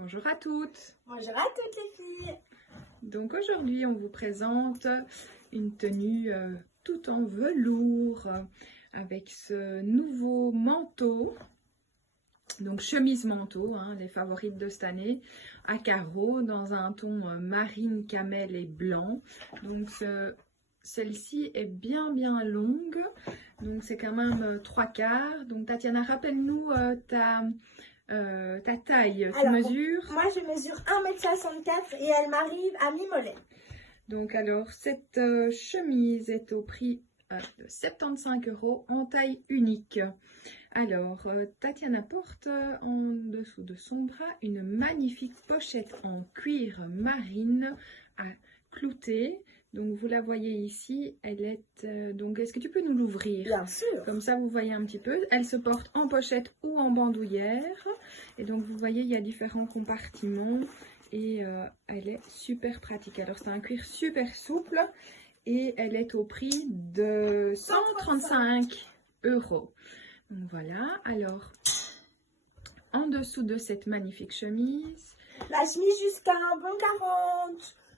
Bonjour à toutes. Bonjour à toutes les filles. Donc aujourd'hui on vous présente une tenue tout en velours avec ce nouveau manteau. Donc chemise manteau, les favorites de cette année, à carreaux dans un ton marine, camel et blanc. Donc celle-ci est bien longue. Donc c'est quand même 3/4. Donc Tatiana, rappelle-nous ta taille. Alors, tu mesures? Moi je mesure 1,64 m et elle m'arrive à mi-mollet. Donc alors cette chemise est au prix de 75 € en taille unique. Alors Tatiana porte en dessous de son bras une magnifique pochette en cuir marine à clouter. Donc vous la voyez ici, elle est donc est-ce que tu peux nous l'ouvrir? Bien sûr. Comme ça vous voyez un petit peu. Elle se porte en pochette ou en bandoulière. Et donc vous voyez il y a différents compartiments et elle est super pratique. Alors c'est un cuir super souple et elle est au prix de 135 €. Donc voilà. Alors en dessous de cette magnifique chemise, La chemise jusqu'à un bon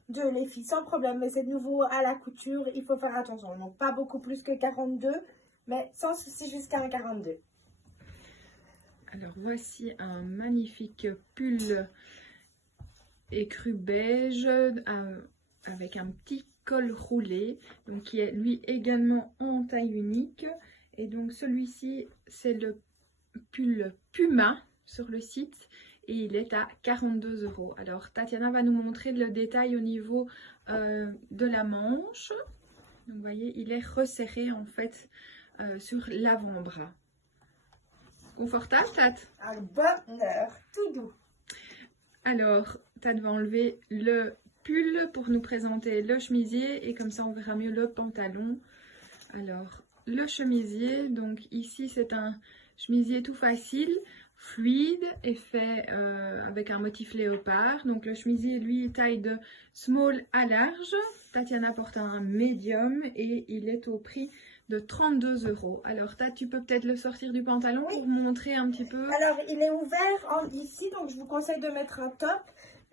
42 les filles, sans problème. Mais c'est de nouveau à la couture, il faut faire attention. Donc pas beaucoup plus que 42, mais sans souci jusqu'à un 42. alors voici un magnifique pull écru beige avec un petit col roulé, donc qui est lui également en taille unique. Et donc celui-ci c'est le pull Puma sur le site et il est à 42 €. Alors Tatiana va nous montrer le détail au niveau de la manche. Donc vous voyez il est resserré en fait sur l'avant-bras. Confortable, Tat? Un bonheur, tout doux. Alors, Tat va enlever le pull pour nous présenter le chemisier et comme ça on verra mieux le pantalon. Alors, le chemisier, donc ici c'est un chemisier tout facile, fluide et fait avec un motif léopard. Donc le chemisier lui taille de small à large. Tatiana porte un medium et il est au prix de 32 €. Alors Tat, tu peux peut-être le sortir du pantalon pour montrer un petit peu. Alors il est ouvert ici, donc je vous conseille de mettre un top.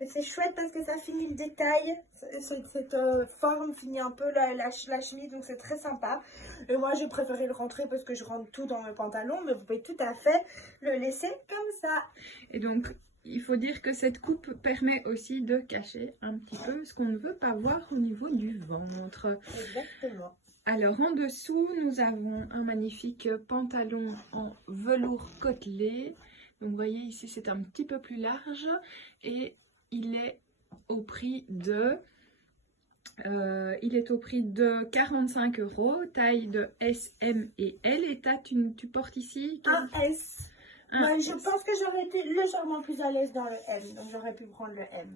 Mais c'est chouette parce que ça finit le détail. Cette forme finit un peu la chemise, donc c'est très sympa. Et moi, j'ai préféré le rentrer parce que je rentre tout dans le pantalon. Mais vous pouvez tout à fait le laisser comme ça. Et donc, il faut dire que cette coupe permet aussi de cacher un petit peu ce qu'on ne veut pas voir au niveau du ventre. Exactement. Alors, en dessous, nous avons un magnifique pantalon en velours côtelé. Donc, vous voyez, ici, c'est un petit peu plus large et il est au prix de 45 €, taille de S, M et L. Et tu portes ici Un S. Un Je S. pense que j'aurais été légèrement plus à l'aise dans le M, donc j'aurais pu prendre le M.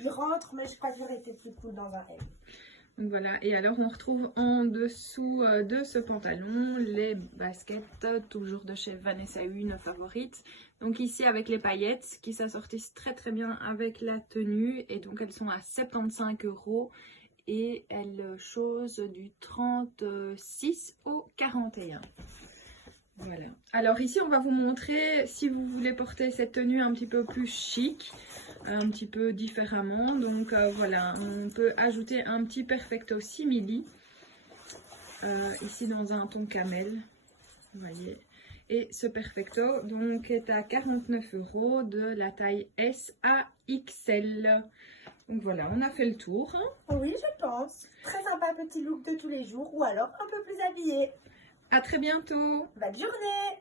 Il rentre, mais je préfère être plus cool dans un M. Donc voilà, et alors on retrouve en dessous de ce pantalon les baskets, toujours de chez Vanessa Hue, nos favorites. Donc ici avec les paillettes qui s'assortissent très bien avec la tenue. Et donc elles sont à 75 € et elles chosent du 36 au 41. Voilà. Alors ici on va vous montrer si vous voulez porter cette tenue un petit peu plus chic, un petit peu différemment. Donc voilà, on peut ajouter un petit perfecto simili ici dans un ton camel, vous voyez. Et ce perfecto donc est à 49 € de la taille S à XL. Donc voilà, on a fait le tour. Oui, je pense. Très sympa petit look de tous les jours ou alors un peu plus habillé. À très bientôt. Bonne journée!